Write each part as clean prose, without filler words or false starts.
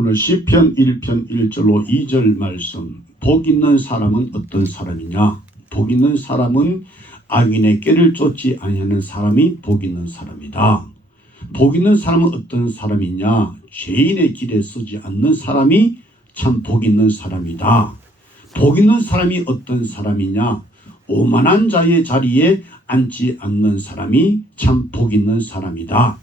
오늘 시편 1편 1절로 2절 말씀. 복 있는 사람은 어떤 사람이냐? 복 있는 사람은 악인의 꾀를 쫓지 아니하는 사람이 복 있는 사람이다. 복 있는 사람은 어떤 사람이냐? 죄인의 길에 서지 않는 사람이 참 복 있는 사람이다. 복 있는 사람이 어떤 사람이냐? 오만한 자의 자리에 앉지 않는 사람이 참 복 있는 사람이다.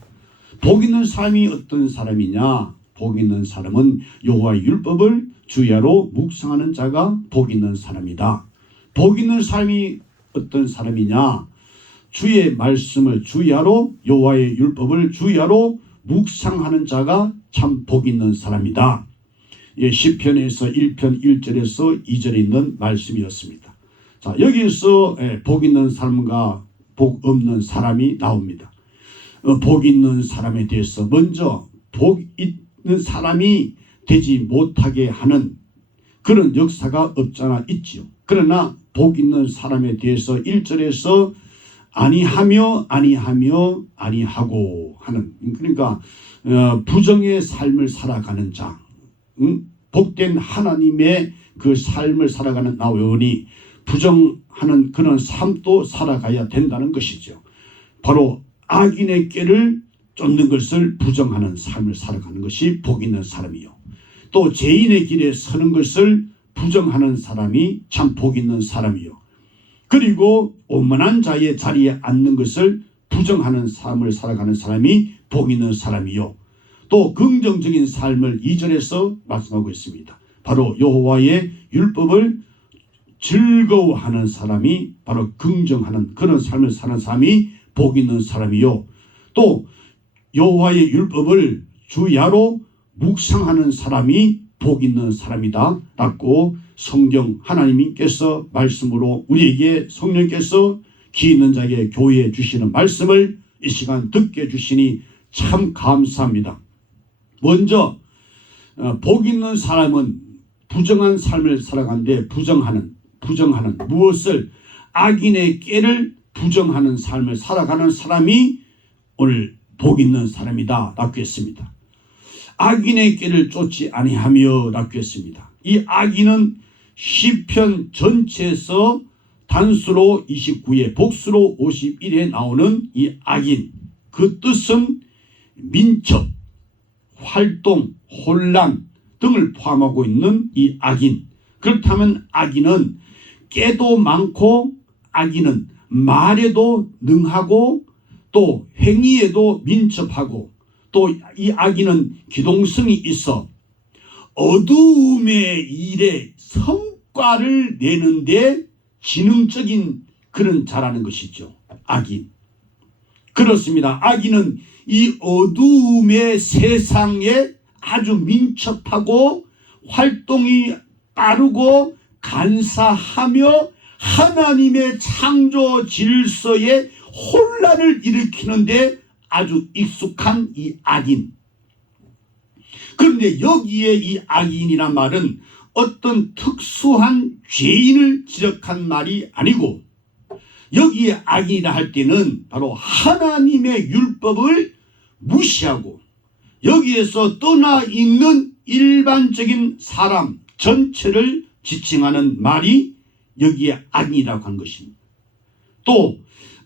복 있는 사람이 어떤 사람이냐? 복 있는 사람은 여호와의 율법을 주야로 묵상하는 자가 복 있는 사람이다. 복 있는 사람이 어떤 사람이냐? 주의 말씀을 주야로, 여호와의 율법을 주야로 묵상하는 자가 참 복 있는 사람이다. 시편에서 1편 1절에서 2절에 있는 말씀이었습니다. 자, 여기서 복 있는 사람과 복 없는 사람이 나옵니다. 복 있는 사람에 대해서 먼저 복 있는 사람이 되지 못하게 하는 그런 역사가 없잖아 있지요. 그러나 복 있는 사람에 대해서 1절에서 아니하며 아니하고 하는, 그러니까 부정의 삶을 살아가는 자, 복된 하나님의 그 삶을 살아가는 나오니 부정하는 그런 삶도 살아가야 된다는 것이죠. 바로 악인의 꾀를 쫓는 것을 부정하는 삶을 살아가는 것이 복 있는 사람이요. 또 죄인의 길에 서는 것을 부정하는 사람이 참 복 있는 사람이요. 그리고 오만한 자의 자리에 앉는 것을 부정하는 삶을 살아가는 사람이 복 있는 사람이요. 또 긍정적인 삶을 2절에서 말씀하고 있습니다. 바로 여호와의 율법을 즐거워하는 사람이 바로 긍정하는 그런 삶을 사는 사람이 복 있는 사람이요. 또 여호와의 율법을 주야로 묵상하는 사람이 복 있는 사람이다 라고 성경 하나님께서 말씀으로 우리에게 성령께서 기 있는 자에게 교회에 주시는 말씀을 이 시간 듣게 주시니 참 감사합니다. 먼저 복 있는 사람은 부정한 삶을 살아가는데 부정하는 무엇을 악인의 꾀를 부정하는 삶을 살아가는 사람이 오늘 복 있는 사람이다 라고 했습니다. 악인의 꾀를 쫓지 아니하며 라고 했습니다. 이 악인은 시편 전체에서 단수로 29에 복수로 51에 나오는 이 악인, 그 뜻은 민첩, 활동, 혼란 등을 포함하고 있는 이 악인. 그렇다면 악인은 꾀도 많고 악인은 말에도 능하고 또 행위에도 민첩하고 또 이 악인은 기동성이 있어 어두움의 일에 성과를 내는데 지능적인 그런 자라는 것이죠. 악인. 그렇습니다. 악인은 이 어두움의 세상에 아주 민첩하고 활동이 빠르고 간사하며 하나님의 창조 질서에 혼란을 일으키는데 아주 익숙한 이 악인. 그런데 여기에 이 악인이란 말은 어떤 특수한 죄인을 지적한 말이 아니고 여기에 악인이라 할 때는 바로 하나님의 율법을 무시하고 여기에서 떠나 있는 일반적인 사람 전체를 지칭하는 말이 여기에 악인이라고 한 것입니다. 또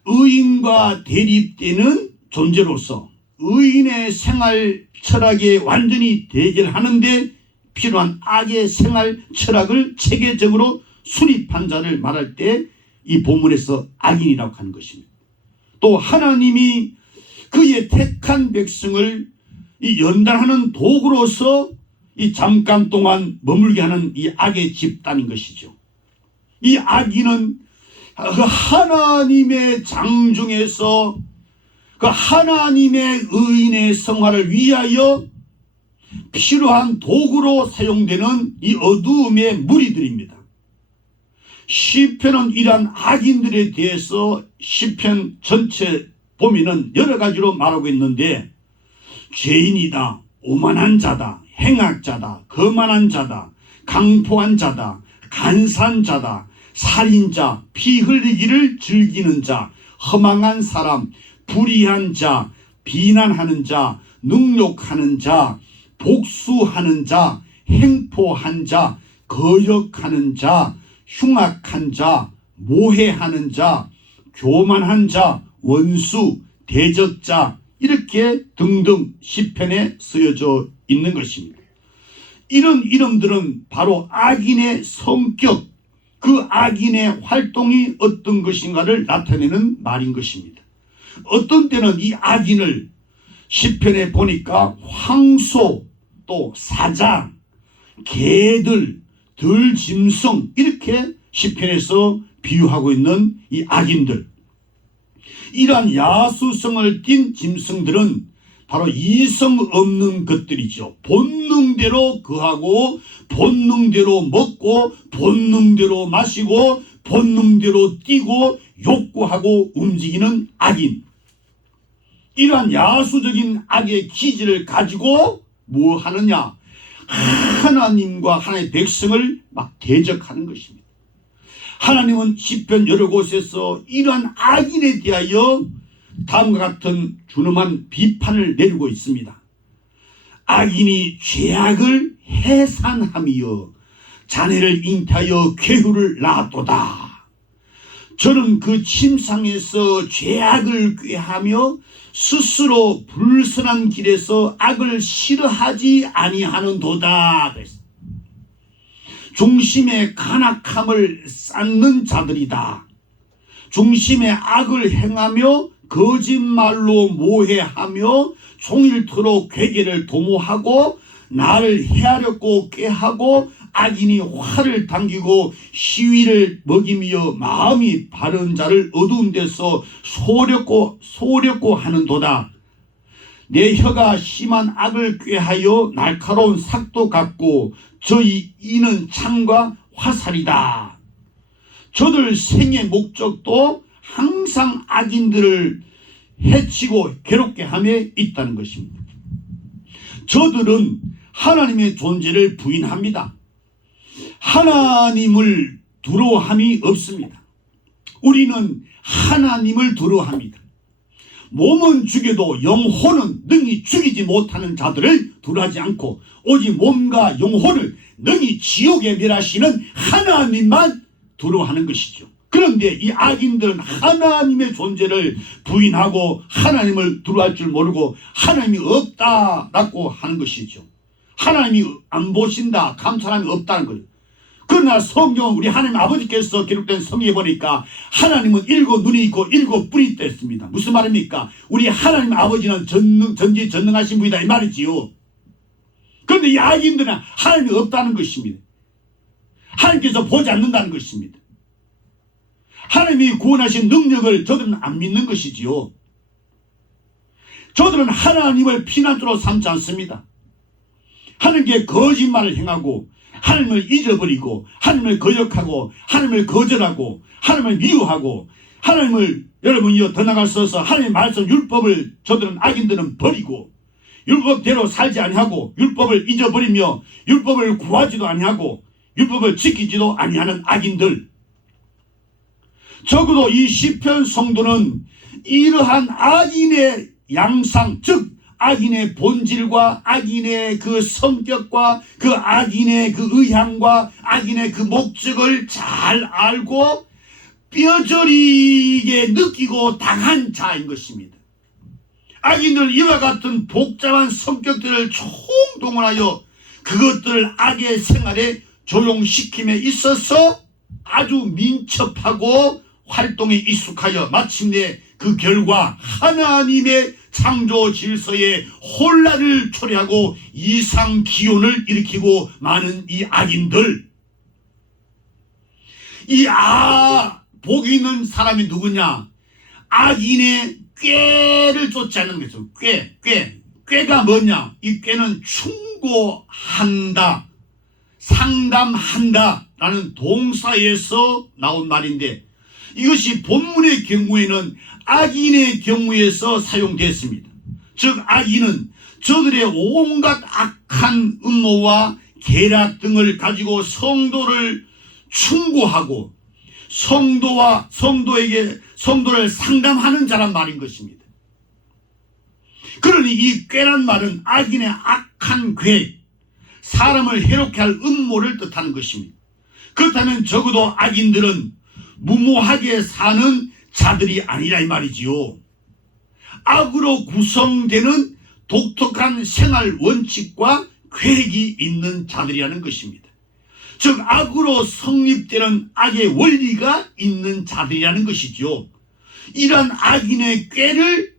의인과 대립되는 존재로서 의인의 생활 철학에 완전히 대결하는데 필요한 악의 생활 철학을 체계적으로 수립한 자를 말할 때 이 본문에서 악인이라고 하는 것입니다. 또 하나님이 그의 택한 백성을 이 연단하는 도구로서 이 잠깐 동안 머물게 하는 이 악의 집단인 것이죠. 이 악인은 그 하나님의 장중에서 그 하나님의 의인의 성화를 위하여 필요한 도구로 사용되는 이 어두움의 무리들입니다. 시편은 이러한 악인들에 대해서 시편 전체 보면은 여러 가지로 말하고 있는데 죄인이다, 오만한 자다, 행악자다, 거만한 자다, 강포한 자다, 간사한 자다, 살인자, 피 흘리기를 즐기는 자, 허망한 사람, 불의한 자, 비난하는 자, 능욕하는 자, 복수하는 자, 행포한 자, 거역하는 자, 흉악한 자, 모해하는 자, 교만한 자, 원수, 대적자, 이렇게 등등 시편에 쓰여져 있는 것입니다. 이런 이름들은 바로 악인의 성격, 그 악인의 활동이 어떤 것인가를 나타내는 말인 것입니다. 어떤 때는 이 악인을 시편에 보니까 황소, 또 사자, 개들, 들짐승, 이렇게 시편에서 비유하고 있는 이 악인들, 이러한 야수성을 띤 짐승들은 바로 이성 없는 것들이죠. 본능대로 거하고 본능대로 먹고 본능대로 마시고 본능대로 뛰고 욕구하고 움직이는 악인, 이러한 야수적인 악의 기질을 가지고 뭐 하느냐, 하나님과 하나님의 백성을 막 대적하는 것입니다. 하나님은 시편 여러 곳에서 이러한 악인에 대하여 다음과 같은 준엄한 비판을 내리고 있습니다. 악인이 죄악을 해산하며 자네를 잉태하여 괴후를 낳았도다. 저는 그 침상에서 죄악을 꾀하며 스스로 불선한 길에서 악을 싫어하지 아니하는도다. 중심의 간악함을 쌓는 자들이다. 중심의 악을 행하며 거짓말로 모해하며 종일토록 괴계를 도모하고 나를 헤아렸고 꾀하고 악인이 화를 당기고 시위를 먹이며 마음이 바른 자를 어두운 데서 소렵고 하는도다. 내 혀가 심한 악을 꾀하여 날카로운 삭도 같고 저희 이는 창과 화살이다. 저들 생의 목적도 항상 악인들을 해치고 괴롭게 함에 있다는 것입니다. 저들은 하나님의 존재를 부인합니다. 하나님을 두려워함이 없습니다. 우리는 하나님을 두려워합니다. 몸은 죽여도 영혼은 능히 죽이지 못하는 자들을 두려워하지 않고 오직 몸과 영혼을 능히 지옥에 멸하시는 하나님만 두려워하는 것이죠. 그런데 이 악인들은 하나님의 존재를 부인하고 하나님을 두려워할 줄 모르고 하나님이 없다라고 하는 것이죠. 하나님이 안 보신다, 감찰함이 없다는 거예요. 그러나 성경은 우리 하나님 아버지께서 기록된 성경에 보니까 하나님은 7 눈이 있고 7 뿔이 있다 했습니다. 무슨 말입니까? 우리 하나님 아버지는 전지전능하신 분이다 이 말이지요. 그런데 이 악인들은 하나님이 없다는 것입니다. 하나님께서 보지 않는다는 것입니다. 하나님이 구원하신 능력을 저들은 안 믿는 것이지요. 저들은 하나님을 피난처로 삼지 않습니다. 하나님께 거짓말을 행하고 하나님을 잊어버리고 하나님을 거역하고 하나님을 거절하고 하나님을 미워하고 하나님을 여러분이 더 나가서서 하나님의 말씀 율법을 저들은 악인들은 버리고 율법대로 살지 아니하고 율법을 잊어버리며 율법을 구하지도 아니하고 율법을 지키지도 아니하는 악인들. 적어도 이 시편 성도는 이러한 악인의 양상, 즉 악인의 본질과 악인의 그 성격과 그 악인의 그 의향과 악인의 그 목적을 잘 알고 뼈저리게 느끼고 당한 자인 것입니다. 악인들은 이와 같은 복잡한 성격들을 총동원하여 그것들을 악의 생활에 조용시킴에 있어서 아주 민첩하고 활동에 익숙하여 마침내 그 결과 하나님의 창조 질서에 혼란을 초래하고 이상 기온을 일으키고 많은 이 악인들. 이 복이 있는 사람이 누구냐? 악인의 꾀를 쫓지 않는 거죠. 꾀가 뭐냐? 이 꾀는 충고한다, 상담한다 라는 동사에서 나온 말인데 이것이 본문의 경우에는 악인의 경우에서 사용됐습니다. 즉 악인은 저들의 온갖 악한 음모와 계략 등을 가지고 성도를 충고하고 성도를 상담하는 자란 말인 것입니다. 그러니 이 꾀란 말은 악인의 악한 독한 계획, 사람을 해롭게 할 음모를 뜻하는 것입니다. 그렇다면 적어도 악인들은 무모하게 사는 자들이 아니라 이 말이지요. 악으로 구성되는 독특한 생활 원칙과 계획이 있는 자들이라는 것입니다. 즉 악으로 성립되는 악의 원리가 있는 자들이라는 것이죠. 이러한 악인의 꾀를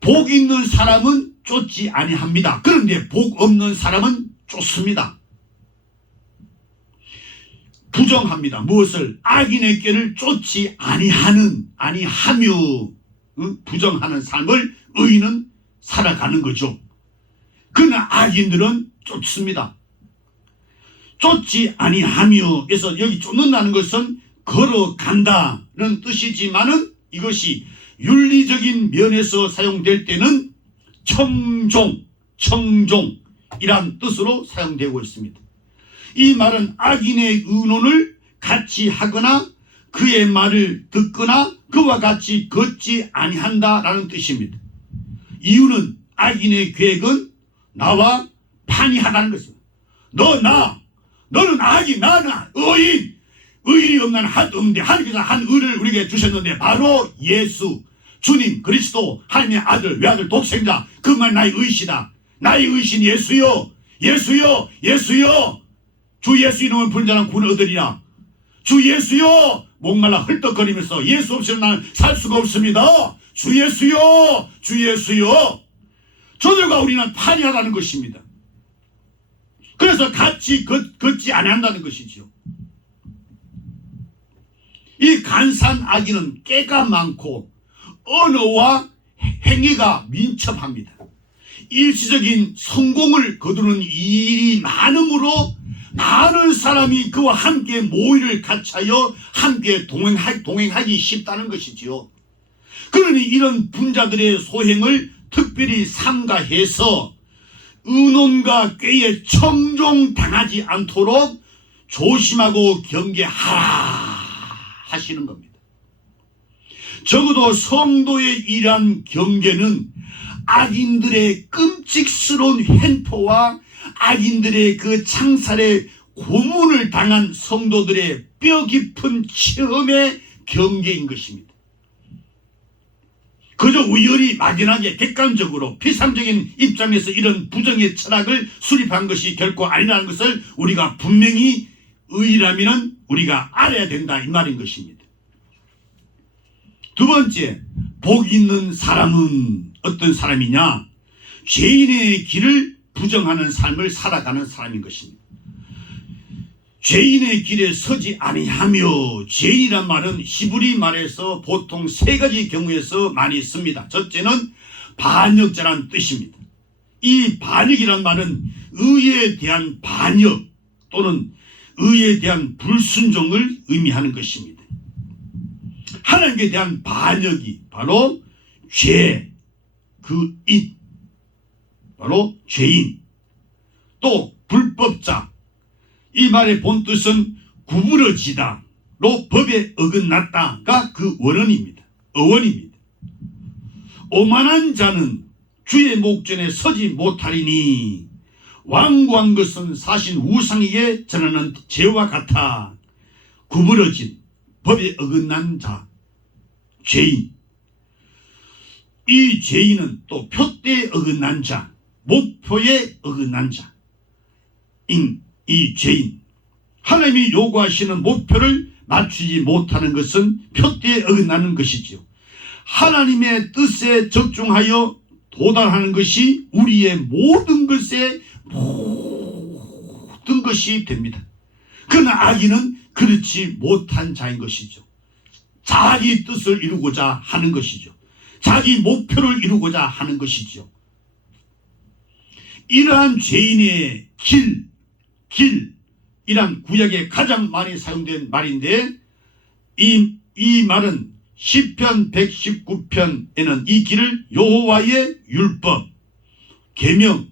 복 있는 사람은 쫓지 아니합니다. 그런데 복 없는 사람은 쫓습니다. 부정합니다. 무엇을? 악인의 꾀를 쫓지 아니하며 부정하는 삶을 의인은 살아가는 거죠. 그러나 악인들은 쫓습니다. 쫓지 아니하며 해서 여기 쫓는다는 것은 걸어간다는 뜻이지만은 이것이 윤리적인 면에서 사용될 때는 청종이란 뜻으로 사용되고 있습니다. 이 말은 악인의 의논을 같이 하거나 그의 말을 듣거나 그와 같이 걷지 아니한다라는 뜻입니다. 이유는 악인의 계획은 나와 판이하다는 것입니다. 너는 악인, 나는 의인이 없는 한 없는데 하나님께서 한 의를 우리에게 주셨는데 바로 예수 주님 그리스도 하나님의 아들 외아들 독생자 그만 나의 의시다. 나의 의신 예수요. 주 예수 이름을 부른 자는 구원을 얻으리라. 주 예수요. 목말라 헐떡거리면서 예수 없이는 나는 살 수가 없습니다. 주 예수요. 저들과 우리는 판이하다는 것입니다. 그래서 같이 걷지 않는다는 것이죠. 이 간사한 악인은 깨가 많고 언어와 행위가 민첩합니다. 일시적인 성공을 거두는 일이 많으므로 많은 사람이 그와 함께 모의를 갖춰여 함께 동행하기 쉽다는 것이지요. 그러니 이런 분자들의 소행을 특별히 삼가해서 의논과 꾀에 청종당하지 않도록 조심하고 경계하라 하시는 겁니다. 적어도 성도의 이러한 경계는 악인들의 끔찍스러운 횡포와 악인들의 그 창살의 고문을 당한 성도들의 뼈 깊은 체험의 경계인 것입니다. 그저 우연히 막연하게 객관적으로 피상적인 입장에서 이런 부정의 철학을 수립한 것이 결코 아니라는 것을 우리가 분명히 의라면 우리가 알아야 된다 이 말인 것입니다. 두 번째, 복 있는 사람은 어떤 사람이냐? 죄인의 길을 부정하는 삶을 살아가는 사람인 것입니다. 죄인의 길에 서지 아니하며, 죄인이란 말은 히브리 말에서 보통 세 가지 경우에서 많이 씁니다. 첫째는 반역자란 뜻입니다. 이 반역이란 말은 의에 대한 반역 또는 의에 대한 불순종을 의미하는 것입니다. 하나님께 대한 반역이 바로 죄, 그 잇, 바로 죄인. 또 불법자, 이 말의 본뜻은 구부러지다로 법에 어긋났다가 그 원어입니다. 어원입니다. 오만한 자는 주의 목전에 서지 못하리니 완고한 것은 사신 우상에게 전하는 죄와 같아. 구부러진, 법에 어긋난 자, 죄인. 이 죄인은 또 표대에 어긋난 자, 목표에 어긋난 자. 이 죄인. 하나님이 요구하시는 목표를 맞추지 못하는 것은 표대에 어긋나는 것이지요. 하나님의 뜻에 적중하여 도달하는 것이 우리의 모든 것이 됩니다. 그러나 악인은 그렇지 못한 자인 것이죠. 자기 뜻을 이루고자 하는 것이죠. 자기 목표를 이루고자 하는 것이죠. 이러한 죄인의 길이란 구약에 가장 많이 사용된 말인데 이 말은 시편 119편에는 이 길을 여호와의 율법, 계명,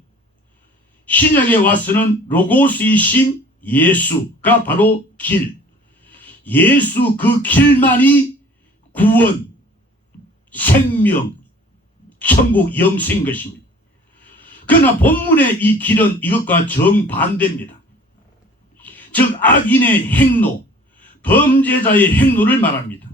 신약에 와서는 로고스이신 예수가 바로 길. 예수 그 길만이 구원, 생명, 천국, 영생인 것입니다. 그러나 본문의 이 길은 이것과 정반대입니다. 즉 악인의 행로, 범죄자의 행로를 말합니다.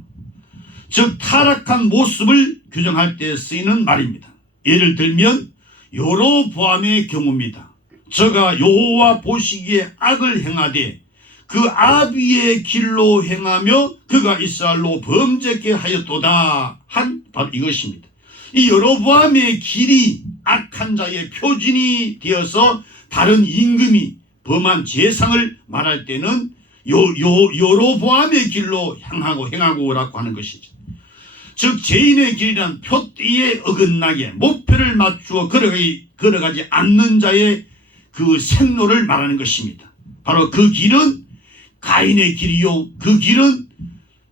즉 타락한 모습을 규정할 때 쓰이는 말입니다. 예를 들면 여로보암의 경우입니다. 저가 여호와 보시기에 악을 행하되 그 아비의 길로 행하며 그가 이스라엘로 범죄케 하였도다 한 바로 이것입니다. 이 여로보암의 길이 악한 자의 표준이 되어서 다른 임금이 범한 죄상을 말할 때는 여로보암의 길로 행하고라고 하는 것이죠. 즉 죄인의 길이란 표띠에 어긋나게 목표를 맞추어 걸어가지 않는 자의 그 생로를 말하는 것입니다. 바로 그 길은 가인의 길이요, 그 길은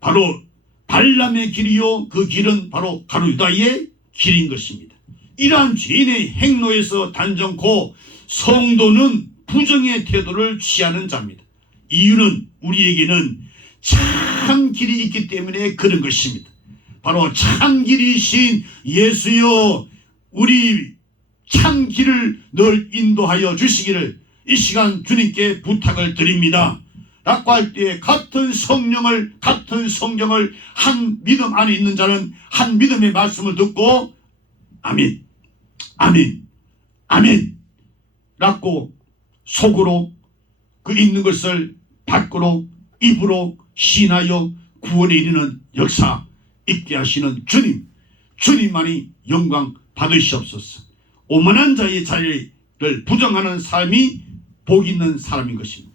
바로 발람의 길이요, 그 길은 바로 가룟유다의 길인 것입니다. 이러한 죄인의 행로에서 단정코 성도는 부정의 태도를 취하는 자입니다. 이유는 우리에게는 참 길이 있기 때문에 그런 것입니다. 바로 참 길이신 예수여, 우리 참 길을 늘 인도하여 주시기를 이 시간 주님께 부탁을 드립니다. 라고 할 때 같은 성경을 한 믿음 안에 있는 자는 한 믿음의 말씀을 듣고 아멘, 아멘, 아멘 라고 속으로 그 있는 것을 밖으로 입으로 신하여 구원에 이르는 역사 있게 하시는 주님만이 영광 받으시옵소서. 오만한 자의 자리를 부정하는 사람이 복 있는 사람인 것입니다.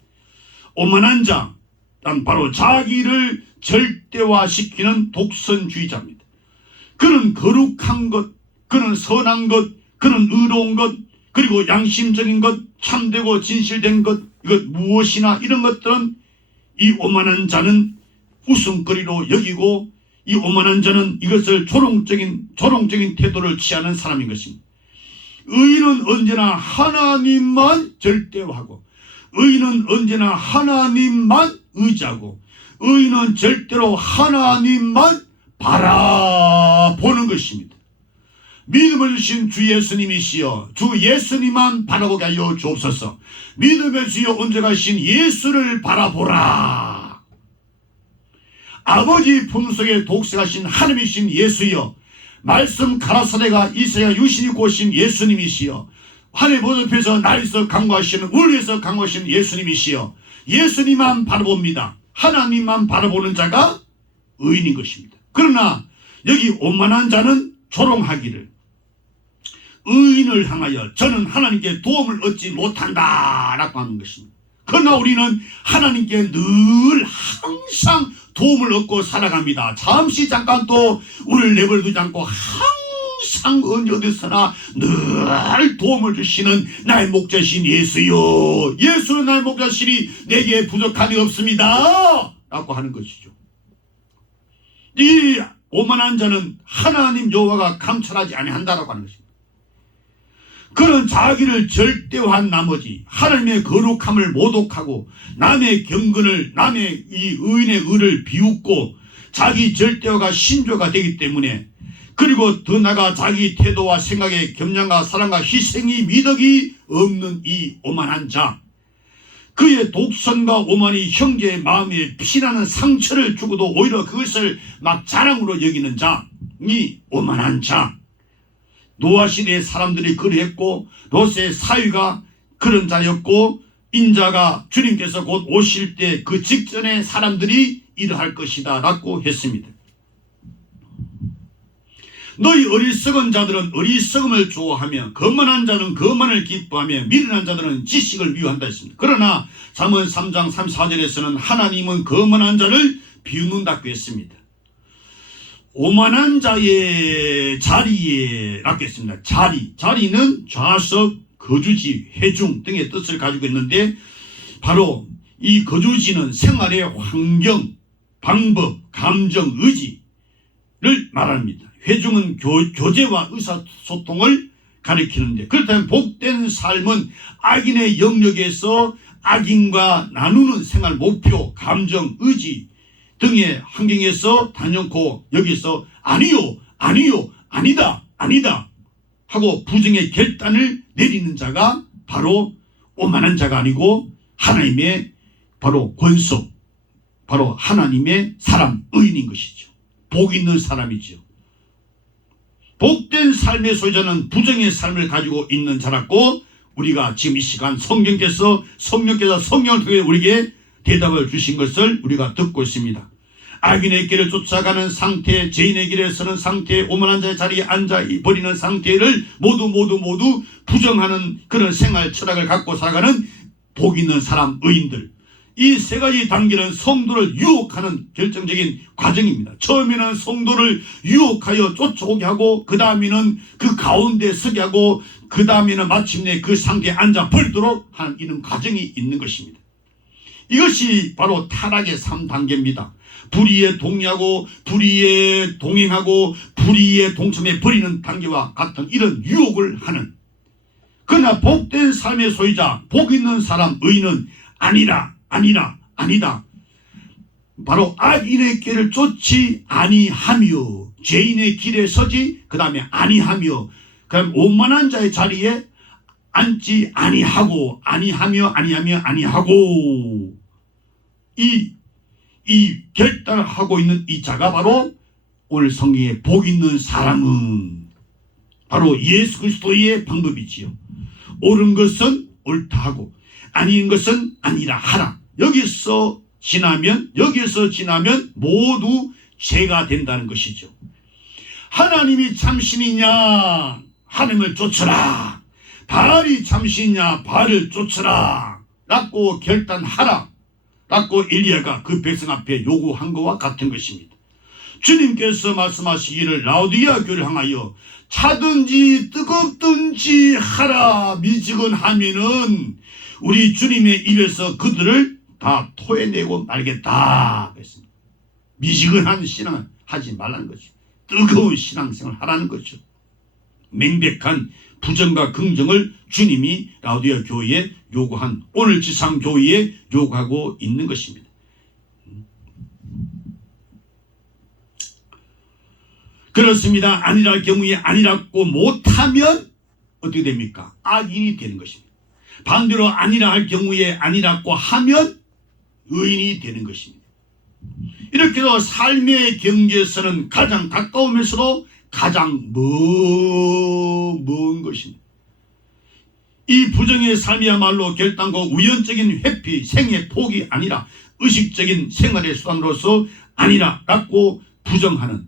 오만한 자, 난 바로 자기를 절대화시키는 독선주의자입니다. 그는 거룩한 것, 그는 선한 것, 그는 의로운 것, 그리고 양심적인 것, 참되고 진실된 것, 이것 무엇이나 이런 것들은 이 오만한 자는 웃음거리로 여기고 이 오만한 자는 이것을 조롱적인 태도를 취하는 사람인 것입니다. 의인은 언제나 하나님만 절대화하고 의인은 언제나 하나님만 의지하고 의인은 절대로 하나님만 바라보는 것입니다. 믿음을 주신 주 예수님이시여, 주 예수님만 바라보게 하여 주옵소서. 믿음의 주여 언제 가신 예수를 바라보라. 아버지 품속에 독생하신 하나님이신 예수여, 말씀 가라사대가 이사야 유신이 고신 예수님이시여, 하늘 보좌에서 나에서 강구하시는 우리에서 강구하시는 예수님이시여, 예수님만 바라봅니다. 하나님만 바라보는 자가 의인인 것입니다. 그러나 여기 오만한 자는 조롱하기를 의인을 향하여 저는 하나님께 도움을 얻지 못한다 라고 하는 것입니다. 그러나 우리는 하나님께 늘 항상 도움을 얻고 살아갑니다. 잠시 잠깐 또 우리를 내버려두지 않고 항상 어디서나 늘 도움을 주시는 나의 목자신 예수요, 예수는 나의 목자시니 내게 부족함이 없습니다 라고 하는 것이죠. 이 오만한 자는 하나님 여호와가 감찰하지 아니한다라고 하는 것입니다. 그는 자기를 절대화한 나머지 하나님의 거룩함을 모독하고 남의 경건을, 남의 이 의인의 의를 비웃고 자기 절대화가 신조가 되기 때문에, 그리고 더 나아가 자기 태도와 생각에 겸양과 사랑과 희생이 미덕이 없는 이 오만한 자, 그의 독선과 오만이 형제의 마음에 피나는 상처를 주고도 오히려 그것을 막 자랑으로 여기는 자, 이 오만한 자. 노아 시대의 사람들이 그리했고 롯의 사위가 그런 자였고 인자가 주님께서 곧 오실 때 그 직전에 사람들이 이러할 것이다 라고 했습니다. 너희 어리석은 자들은 어리석음을 좋아하며 거만한 자는 거만을 기뻐하며 미련한 자들은 지식을 미워한다 했습니다. 그러나 잠언 3장 34절에서는 하나님은 거만한 자를 비웃는다고 했습니다. 오만한 자의 자리에 라고 했습니다. 자리는 좌석, 거주지, 회중 등의 뜻을 가지고 있는데, 바로 이 거주지는 생활의 환경, 방법, 감정, 의지를 말합니다. 회중은 교제와 의사소통을 가리키는데, 그렇다면 복된 삶은 악인의 영역에서 악인과 나누는 생활 목표, 감정, 의지 등의 환경에서 단연코 여기서 아니요, 아니다 하고 부정의 결단을 내리는 자가 바로 오만한 자가 아니고 하나님의 바로 권속, 바로 하나님의 사람, 의인인 것이죠. 복 있는 사람이죠. 복된 삶의 소유자는 부정의 삶을 가지고 있는 자라고 우리가 지금 이 시간 성령께서 성령을 통해 우리에게 대답을 주신 것을 우리가 듣고 있습니다. 악인의 길을 쫓아가는 상태, 죄인의 길에 서는 상태, 오만한 자의 자리에 앉아 버리는 상태를 모두 부정하는 그런 생활 철학을 갖고 살아가는 복 있는 사람, 의인들. 이 세 가지 단계는 성도를 유혹하는 결정적인 과정입니다. 처음에는 성도를 유혹하여 쫓아오게 하고, 그 다음에는 그 가운데 서게 하고, 그 다음에는 마침내 그 상태에 앉아 버리도록 하는 이런 과정이 있는 것입니다. 이것이 바로 타락의 3단계입니다. 불의에 동의하고, 불의에 동행하고, 불의에 동참해 버리는 단계와 같은 이런 유혹을 하는. 그러나 복된 삶의 소유자, 복 있는 사람, 의인은 아니다. 바로 악인의 길을 쫓지 아니하며, 죄인의 길에 서지, 그 다음에 아니하며, 그럼 오만한 자의 자리에 앉지 아니하고, 이 결단을 하고 있는 이 자가 바로 오늘 성경에 복 있는 사람은 바로 예수 그리스도의 방법이지요. 옳은 것은 옳다 하고 아닌 것은 아니라 하라. 여기서 지나면 모두 죄가 된다는 것이죠. 하나님이 참신이냐, 하나님을 쫓으라. 바알이 참신이냐, 바알을 쫓으라 라고 결단하라 라고 엘리야가 그 백성 앞에 요구한 것과 같은 것입니다. 주님께서 말씀하시기를 라오디게아 교회를 향하여 차든지 뜨겁든지 하라 미지근하면은 우리 주님의 입에서 그들을 다 토해내고 말겠다 그랬습니다. 미지근한 신앙을 하지 말라는 거죠. 뜨거운 신앙생활을 하라는 거죠. 명백한 부정과 긍정을 주님이 라오디게아 교회에 요구한, 오늘 지상 교회에 요구하고 있는 것입니다. 그렇습니다. 아니라 할 경우에 아니라고 못하면 어떻게 됩니까? 악인이 되는 것입니다. 반대로 아니라 할 경우에 아니라고 하면 의인이 되는 것입니다. 이렇게 해서 삶의 경계에서는 가장 가까우면서도 가장 먼 것입니다. 이 부정의 삶이야말로 결단과 우연적인 회피, 생의 폭이 아니라 의식적인 생활의 수단으로서 아니라라고 부정하는,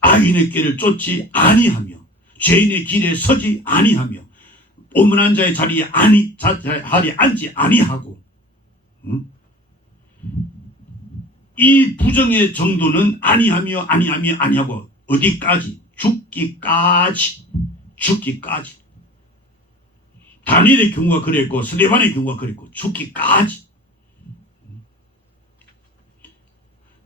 악인의 길을 쫓지 아니하며 죄인의 길에 서지 아니하며 오만한 자의 자리에 앉지 아니하고, 이 부정의 정도는 아니하고 어디까지? 죽기까지. 다니엘의 경우가 그랬고 스데반의 경우가 그랬고 죽기까지.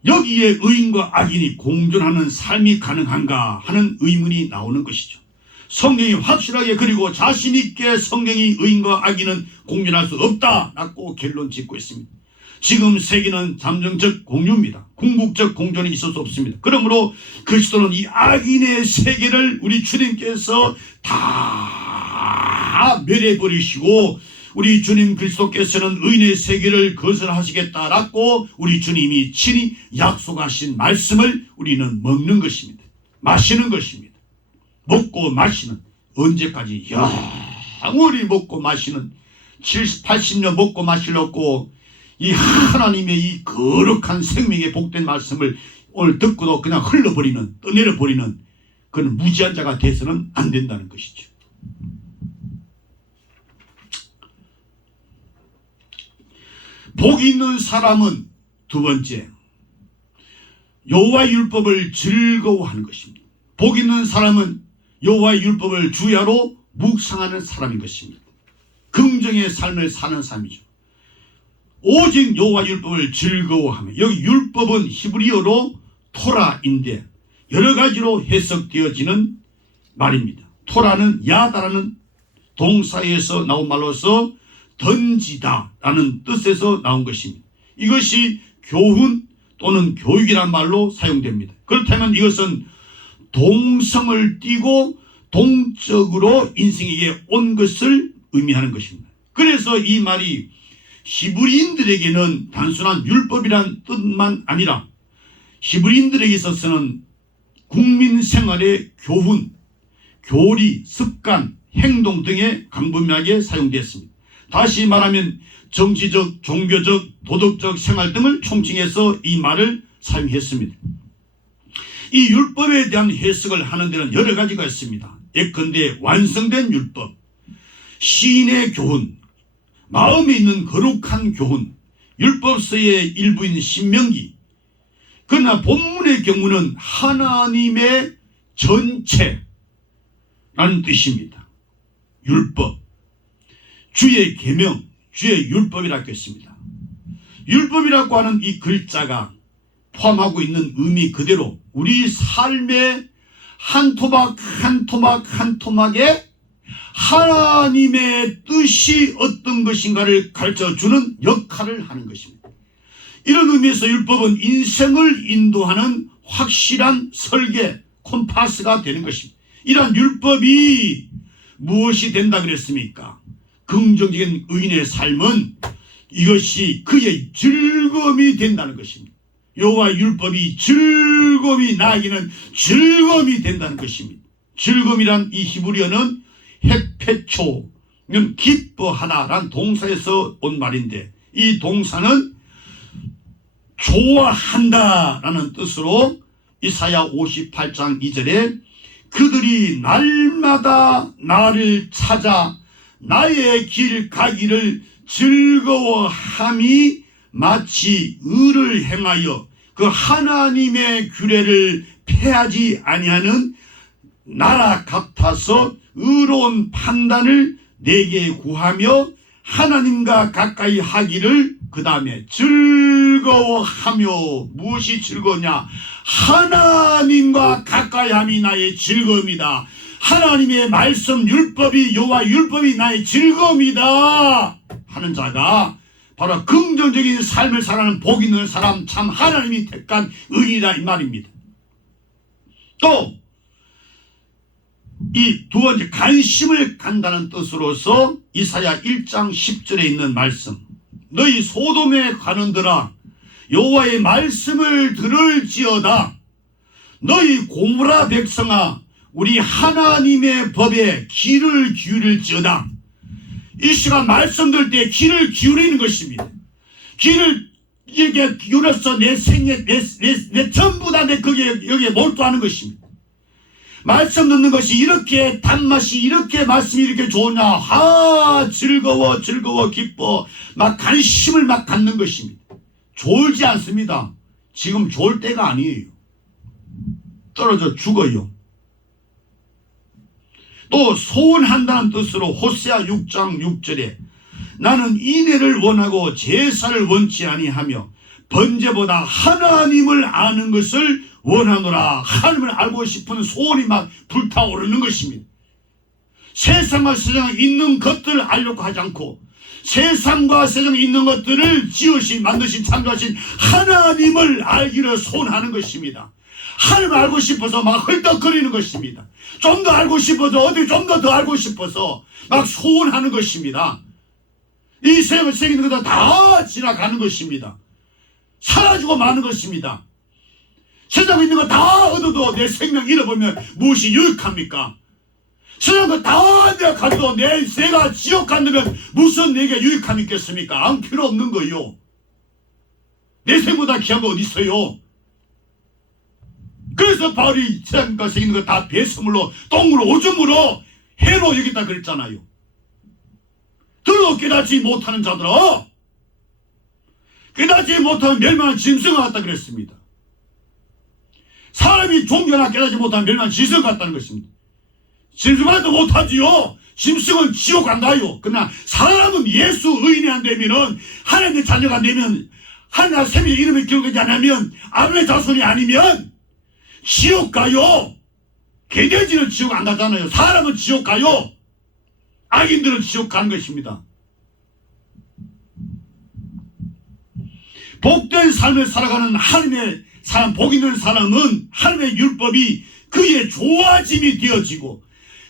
여기에 의인과 악인이 공존하는 삶이 가능한가 하는 의문이 나오는 것이죠. 성경이 확실하게, 그리고 자신있게 성경이 의인과 악인은 공존할 수 없다라고 결론 짓고 있습니다. 지금 세계는 잠정적 공유입니다. 궁극적 공존이 있을 수 없습니다. 그러므로 그리스도는 이 악인의 세계를 우리 주님께서 다 멸해버리시고 우리 주님 그리스도께서는 의인의 세계를 거절하시겠다라고 우리 주님이 친히 약속하신 말씀을 우리는 먹는 것입니다. 마시는 것입니다. 먹고 마시는, 언제까지 영원히 먹고 마시는, 70, 80년 먹고 마시려고 이 하나님의 이 거룩한 생명의 복된 말씀을 오늘 듣고도 그냥 흘러버리는, 떠내려버리는 그런 무지한 자가 돼서는 안 된다는 것이죠. 복이 있는 사람은 두 번째, 여호와의 율법을 즐거워하는 것입니다. 복 있는 사람은 여호와의 율법을 주야로 묵상하는 사람인 것입니다. 긍정의 삶을 사는 사람이죠. 오직 여호와의 율법을 즐거워하며, 여기 율법은 히브리어로 토라인데 여러 가지로 해석되어지는 말입니다. 토라는 야다라는 동사에서 나온 말로서 던지다라는 뜻에서 나온 것입니다. 이것이 교훈 또는 교육이란 말로 사용됩니다. 그렇다면 이것은 동성을 띠고 동적으로 인생에게 온 것을 의미하는 것입니다. 그래서 이 말이 히브리인들에게는 단순한 율법이란 뜻만 아니라 히브리인들에게 있어서는 국민 생활의 교훈, 교리, 습관, 행동 등에 광범위하게 사용되었습니다. 다시 말하면 정치적, 종교적, 도덕적 생활 등을 총칭해서 이 말을 사용했습니다. 이 율법에 대한 해석을 하는 데는 여러 가지가 있습니다. 예컨대 완성된 율법, 시인의 교훈, 마음에 있는 거룩한 교훈, 율법서의 일부인 신명기. 그러나 본문의 경우는 하나님의 전체라는 뜻입니다. 율법, 주의 계명, 주의 율법이라고 했습니다. 율법이라고 하는 이 글자가 포함하고 있는 의미 그대로 우리 삶의 한 토막 한 토막 한 토막에 하나님의 뜻이 어떤 것인가를 가르쳐주는 역할을 하는 것입니다. 이런 의미에서 율법은 인생을 인도하는 확실한 설계, 콤파스가 되는 것입니다. 이러한 율법이 무엇이 된다 그랬습니까? 긍정적인 의인의 삶은 이것이 그의 즐거움이 된다는 것입니다. 여호와 율법이 즐거움이 나에게는 즐거움이 된다는 것입니다. 즐거움이란 이 히브리어는 헤페초는 기뻐하다라는 동사에서 온 말인데 이 동사는 좋아한다라는 뜻으로 이사야 58장 2절에 그들이 날마다 나를 찾아 나의 길 가기를 즐거워함이 마치 의를 행하여 그 하나님의 규례를 폐하지 아니하는 나라 같아서 의로운 판단을 내게 구하며 하나님과 가까이 하기를 그 다음에 즐거워하며 무엇이 즐거우냐? 하나님과 가까이 함이 나의 즐거움이다. 하나님의 말씀 율법이 여호와 율법이 나의 즐거움이다 하는 자가 바로 긍정적인 삶을 살아가는 복 있는 사람, 참 하나님이 택한 의인이다 이 말입니다. 또 이 두 번째 관심을 간다는 뜻으로서 이사야 1장 10절에 있는 말씀 너희 소돔에 가는들아 여호와의 말씀을 들을지어다 너희 고무라 백성아 우리 하나님의 법에 귀를 기울일지어다. 이 시간 말씀 들을 때 귀를 기울이는 것입니다. 귀를 이렇게 기울여서 내 생에 내 전부 다 내 여기에 몰두하는 것입니다. 말씀 듣는 것이 이렇게 단맛이 이렇게 말씀이 이렇게 좋으냐 즐거워 기뻐 막 관심을 막 갖는 것입니다. 졸지 않습니다. 지금 졸 때가 아니에요. 떨어져 죽어요. 또 소원한다는 뜻으로 호세아 6장 6절에 나는 인애를 원하고 제사를 원치 아니하며 번제보다 하나님을 아는 것을 원하노라. 하나님을 알고 싶은 소원이 막 불타오르는 것입니다. 세상과 세상에 있는 것들을 알려고 하지 않고 세상과 세상에 있는 것들을 지으신 만드신 창조하신 하나님을 알기를 소원하는 것입니다. 하나님을 알고 싶어서 막 헐떡거리는 것입니다. 좀 더 알고 싶어서 어디 좀 더 알고 싶어서 막 소원하는 것입니다. 이 세상에 생기는 것도 다 지나가는 것입니다. 사라지고 마는 것입니다. 세상에 있는 거 다 얻어도 내 생명 잃어버리면 무엇이 유익합니까? 세상에 거 다 내가 가져도 내가 지옥 간다면 무슨 내게 유익함이 있겠습니까? 아무 필요 없는 거요. 내 생보다 귀한 거 어디 있어요? 그래서 바울이 세상과 생기는 거 다 배설물로 똥으로 오줌으로 해로 여기다 그랬잖아요. 들어도 깨닫지 못하는 자들아 깨닫지 못하면 멸망한 짐승 같다 그랬습니다. 사람이 종교나 깨닫지 못하면 멸망한 짐승 같다는 것입니다. 짐승만도 못하지요. 짐승은 지옥 간다요. 그러나 사람은 예수 의인이 안 되면은 하나님의 자녀가 되면 하나님 샘의 이름이 기록되지 않으면 아브라함의 자손이 아니면 지옥 가요. 개돼지는 지옥 안 가잖아요. 사람은 지옥 가요. 악인들은 지옥 가는 것입니다. 복된 삶을 살아가는 하나님의 사람, 복 있는 사람은 하나님의 율법이 그의 좋아짐이 되어지고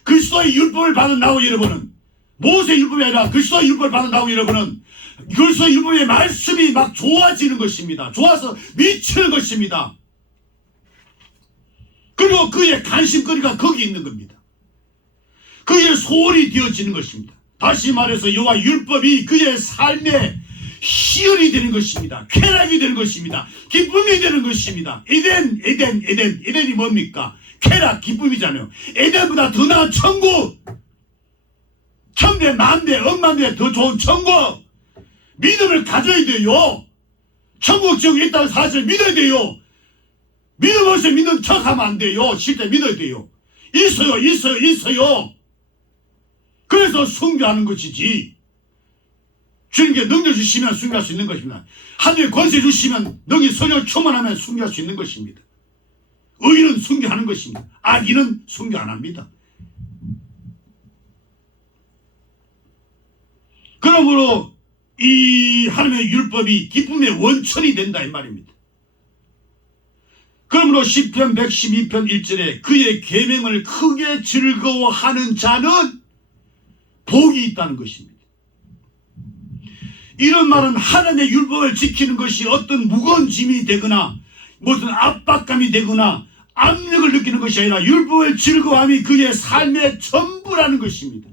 그리스도의 율법을 받은 나와 여러분은, 모세의 율법이 아니라 그리스도의 율법을 받은 나와 여러분은 그리스도의 율법의 말씀이 막 좋아지는 것입니다. 좋아서 미치는 것입니다. 그리고 그의 관심거리가 거기 있는 겁니다. 그의 소원이 되어지는 것입니다. 다시 말해서 여호와 율법이 그의 삶의 희열이 되는 것입니다. 쾌락이 되는 것입니다. 기쁨이 되는 것입니다. 에덴이 뭡니까? 쾌락, 기쁨이잖아요. 에덴보다 더 나은 천국, 천배, 만배, 억만배 더 좋은 천국, 믿음을 가져야 돼요. 천국 지옥에 있다는 사실을 믿어야 돼요. 믿음 없이 믿는 척하면 안 돼요. 실제 믿어야 돼요. 있어요. 그래서 순교하는 것이지. 주님께 능력 주시면 순교할 수 있는 것입니다. 하늘의 권세 주시면 능히 성령 충만하면 순교할 수 있는 것입니다. 의인은 순교하는 것입니다. 악인은 순교 안 합니다. 그러므로 이 하나님의 율법이 기쁨의 원천이 된다 이 말입니다. 그러므로 시편 112편 1절에 그의 계명을 크게 즐거워하는 자는 복이 있다는 것입니다. 이런 말은 하나님의 율법을 지키는 것이 어떤 무거운 짐이 되거나 무슨 압박감이 되거나 압력을 느끼는 것이 아니라 율법을 즐거워함이 그의 삶의 전부라는 것입니다.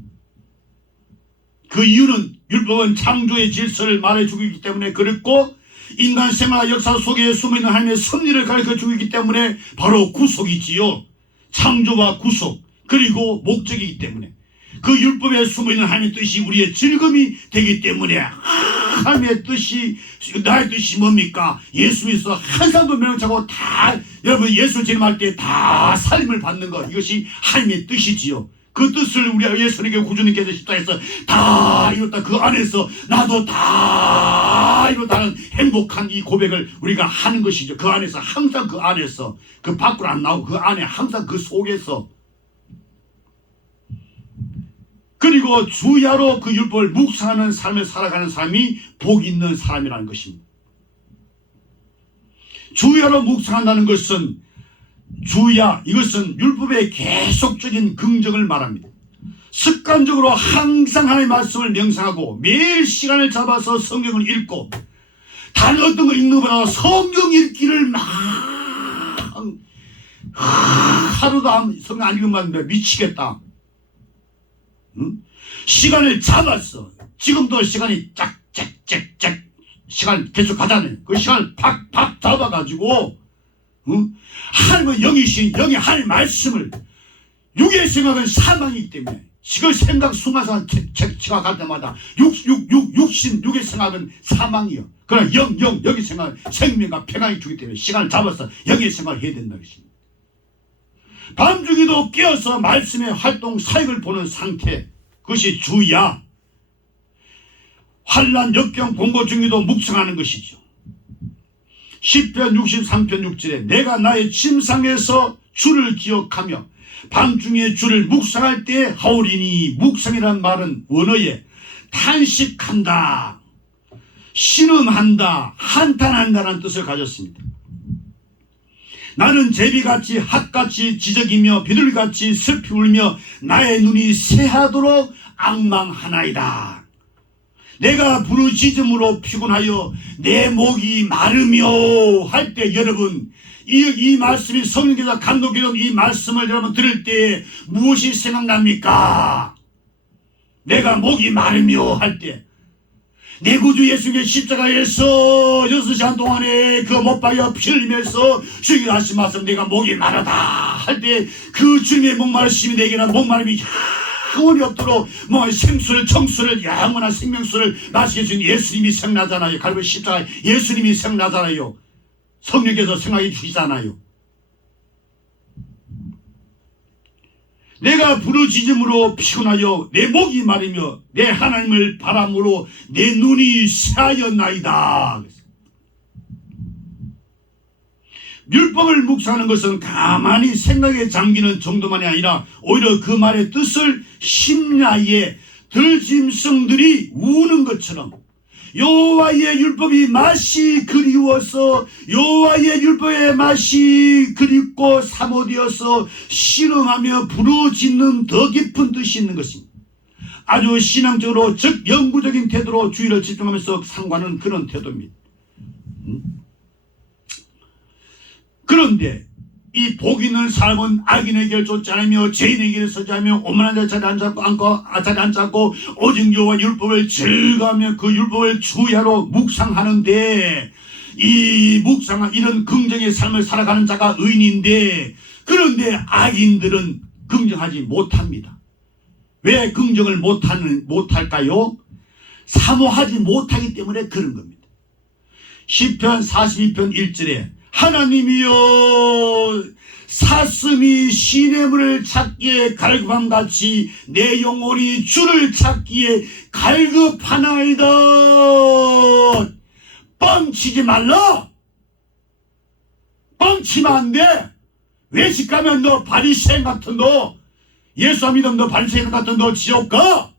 그 이유는 율법은 창조의 질서를 말해주고 있기 때문에 그렇고 인간 생활 역사 속에 숨어있는 하나님의 섭리를 가르쳐주고 있기 때문에 바로 구속이지요. 창조와 구속 그리고 목적이기 때문에 그 율법에 숨어있는 하나님의 뜻이 우리의 즐거움이 되기 때문에 하나님의 뜻이 나의 뜻이 뭡니까? 예수 믿어서 한 사람도 멸망하고 다 여러분 예수 재림할 때 다 살림을 받는 것 이것이 하나님의 뜻이지요. 그 뜻을 우리 예수님께 구주님께서 십자가에서 다 이뤘다. 그 안에서 나도 다 이뤘다는 행복한 이 고백을 우리가 하는 것이죠. 그 안에서 항상 그 안에서 그 밖으로 안 나오고 그 안에 항상 그 속에서 그리고 주야로 그 율법을 묵상하는 삶을 살아가는 사람이 복 있는 사람이라는 것입니다. 주야로 묵상한다는 것은 주야 이것은 율법의 계속적인 긍정을 말합니다. 습관적으로 항상 하나님의 말씀을 명상하고 매일 시간을 잡아서 성경을 읽고 다른 어떤 걸 읽는 것보다 성경 읽기를 막 하루도 성경 안 읽으면 미치겠다. 응? 시간을 잡았어. 지금도 시간이 짝짝짝짝 시간 계속 가잖아요. 그 시간을 팍팍 잡아가지고 응? 하나님은 영이신 영의 하나님 말씀을 육의 생각은 사망이기 때문에 그 생각 순간순간 지각할 때마다 육의 생각은 사망이요. 그러나 영의 생각은 생명과 평안이 주기 때문에 시간을 잡아서 영의 생각을 해야 된다는 것입니다. 밤중에도 깨어서 말씀의 활동 사역을 보는 상태 그것이 주야. 환난 역경 공고 중에도 묵상하는 것이죠. 시편 63편 6절에 내가 나의 침상에서 주를 기억하며 밤중에 주를 묵상할 때 하오리니 묵상이란 말은 원어에 탄식한다, 신음한다, 한탄한다는 뜻을 가졌습니다. 나는 제비같이 핫같이 지저귀며 비둘기같이 슬피 울며 나의 눈이 새하도록 앙망하나이다. 내가 부르짖음으로 피곤하여 내 목이 마르며 할 때 여러분 이 말씀이 성령께서 감동해준 이 말씀을 여러분 들을 때 무엇이 생각납니까? 내가 목이 마르며 할 때 내 구주 예수님의 십자가에서 6시간 동안에 그 못 박여 피 흘리면서 주님이 하신 말씀 내가 목이 마르다 할 때 그 주님의 목마르심이 내게는 목마름이 영원히 없도록 생수를 청수를 영원한 생명수를 마시게 해준 예수님이 생각나잖아요. 갈보리 십자가 예수님이 생각나잖아요. 성령께서 생각해 주시잖아요. 내가 부르짖음으로 피곤하여 내 목이 마르며 내 하나님을 바람으로 내 눈이 새하였나이다. 율법을 묵상하는 것은 가만히 생각에 잠기는 정도만이 아니라 오히려 그 말의 뜻을 심야에 들짐승들이 우는 것처럼 여호와의 율법이 맛이 그리워서 여호와의 율법의 맛이 그립고 사모되어서 신음하며 부르짖는 더 깊은 뜻이 있는 것입니다. 아주 신앙적으로 즉 영구적인 태도로 주의를 집중하면서 상관하는 그런 태도입니다. 그런데 이 복 있는 삶은 악인의 길 쫓지 않으며 죄인의 길에 서지 않으며 오만한 자리 앉고 오직 여호와 율법을 즐거워하며 그 율법을 주야로 묵상하는데 이 묵상한 이런 긍정의 삶을 살아가는 자가 의인인데 그런데 악인들은 긍정하지 못합니다. 왜 긍정을 못할까요? 사모하지 못하기 때문에 그런 겁니다. 시편 42편 1절에 하나님이여 사슴이 시냇물을 찾기에 갈급함같이 내 영혼이 주를 찾기에 갈급하나이다. 뻥치지 말라. 뻥치면 안 돼. 외식하면 너 바리새인 같은 너, 예수 안 믿으면 너 바리새인 같은 너 지옥 가.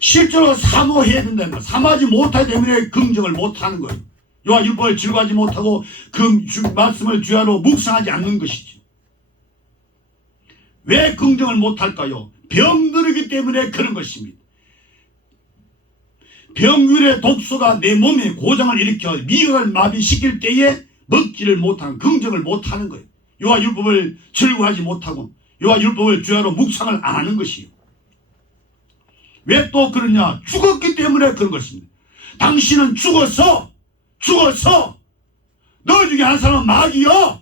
실제로 사모해야 된다는 거야. 사모하지 못하기 때문에 긍정을 못하는 거예요. 여호와 율법을 즐거워하지 못하고 그 말씀을 주야로 묵상하지 않는 것이죠. 왜 긍정을 못할까요? 병들기 때문에 그런 것입니다. 병균의 독소가 내 몸에 고장을 일으켜 미각을 마비시킬 때에 먹지를 못하는, 긍정을 못하는 거예요. 여호와 율법을 즐거워하지 못하고 여호와 율법을 주야로 묵상을 안 하는 것이요. 왜 또 그러냐? 죽었기 때문에 그런 것입니다. 당신은 죽었어. 너 중에 한 사람은 마귀야.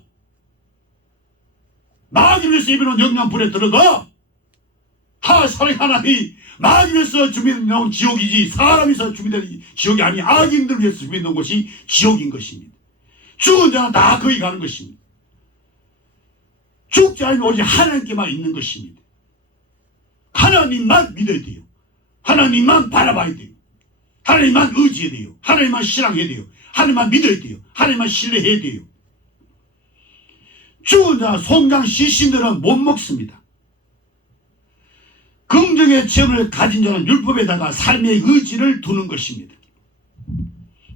마귀에서 입에는 영양불에 들어가. 사랑 하나님, 마귀에서 준비되는 지옥이지 사람에서 준비되는 지옥이 아니 악인들 위해서 준비되는 것이 지옥인 것입니다. 죽은 자는 다 거기 가는 것입니다. 죽지 않으면 오직 하나님께만 있는 것입니다. 하나님만 믿어야 돼요. 하나님만 바라봐야 돼요. 하나님만 의지해야 돼요. 하나님만 신앙해야 돼요. 하나님만 믿어야 돼요. 하나님만 신뢰해야 돼요. 죽은 자 송장 시신들은 못 먹습니다. 긍정의 체험을 가진 자는 율법에다가 삶의 의지를 두는 것입니다.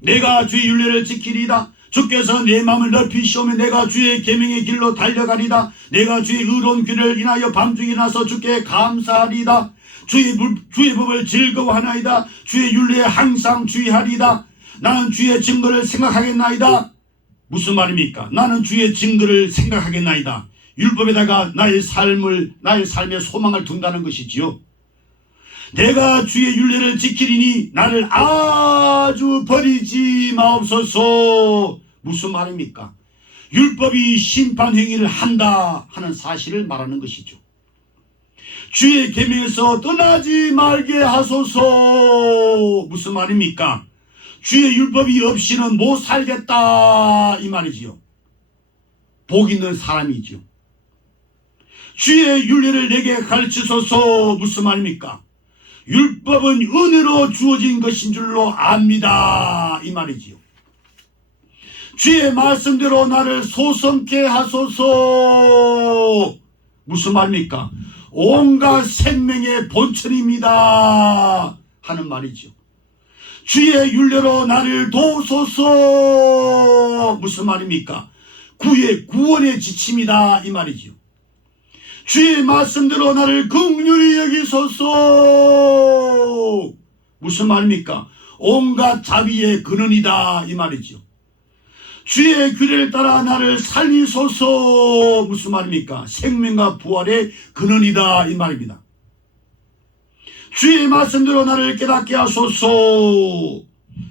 내가 주의 율례를 지키리이다. 주께서 내 마음을 넓히시오며 내가 주의 계명의 길로 달려가리다. 내가 주의 의로운 길을 인하여 밤중에 일어나서 주께 감사하리다. 주의 법을 즐거워하나이다. 주의 율례에 항상 주의하리다. 나는 주의 증거를 생각하겠나이다. 무슨 말입니까? 나는 주의 증거를 생각하겠나이다. 율법에다가 나의 삶의 소망을 둔다는 것이지요. 내가 주의 율례를 지키리니 나를 아주 버리지 마옵소서. 무슨 말입니까? 율법이 심판 행위를 한다 하는 사실을 말하는 것이죠. 주의 계명에서 떠나지 말게 하소서. 무슨 말입니까? 주의 율법이 없이는 못 살겠다 이 말이지요. 복 있는 사람이죠. 주의 율례를 내게 가르치소서. 무슨 말입니까? 율법은 은혜로 주어진 것인 줄로 압니다 이 말이지요. 주의 말씀대로 나를 소성케 하소서. 무슨 말입니까? 온갖 생명의 본천입니다 하는 말이죠. 주의 율례로 나를 도우소서. 무슨 말입니까? 구원의 지침이다 이 말이죠. 주의 말씀대로 나를 긍휼히 여기소서. 무슨 말입니까? 온갖 자비의 근원이다 이 말이죠. 주의 규례를 따라 나를 살리소서. 무슨 말입니까? 생명과 부활의 근원이다 이 말입니다. 주의 말씀대로 나를 깨닫게 하소서.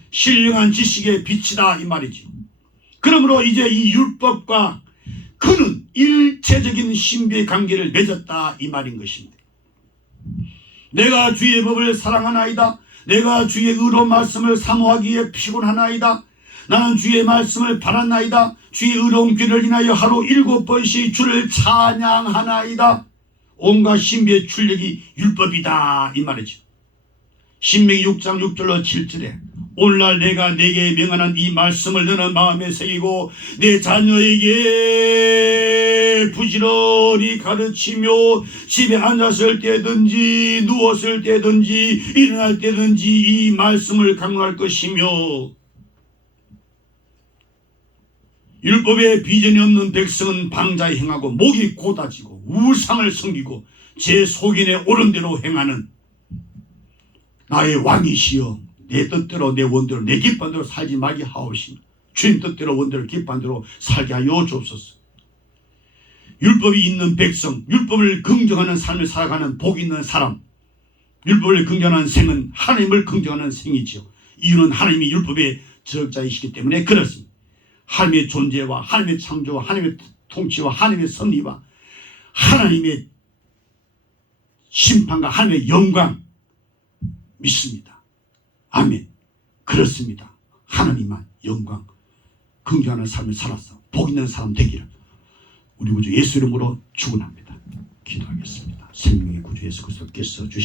신령한 지식의 빛이다 이 말이죠. 그러므로 이제 이 율법과 그는 일체적인 신비의 관계를 맺었다 이 말인 것입니다. 내가 주의 법을 사랑하나이다. 내가 주의 의로운 말씀을 사모하기에 피곤하나이다. 나는 주의 말씀을 바랐나이다. 주의 의로운 길을 인하여 하루 7번씩 주를 찬양하나이다. 온갖 신비의 출력이 율법이다 이 말이죠. 신명기 6장 6절로 7절에 오늘날 내가 네게 명하는 이 말씀을 너는 마음에 새기고 내 자녀에게 부지런히 가르치며 집에 앉았을 때든지 누웠을 때든지 일어날 때든지 이 말씀을 강구할 것이며 율법에 비전이 없는 백성은 방자에 행하고 목이 고다지고 우상을 섬기고 제 속인에 옳은 대로 행하는 나의 왕이시여 내 뜻대로 내 원대로 내 기판대로 살지 말게 하옵시며 주님 뜻대로 원대로 기판대로 살게 하여 주옵소서. 율법이 있는 백성, 율법을 긍정하는 삶을 살아가는 복 있는 사람, 율법을 긍정하는 생은 하나님을 긍정하는 생이지요. 이유는 하나님이 율법의 저역자이시기 때문에 그렇습니다. 하나님의 존재와 하나님의 창조와 하나님의 통치와 하나님의 섭리와 하나님의 심판과 하나님의 영광 믿습니다. 아멘. 그렇습니다. 하나님만 영광 긍정하는 삶을 살아서 복 있는 사람 되기를 우리 구주 예수 이름으로 축원합니다. 기도하겠습니다. 생명의 구주 예수 그리스도께서 주신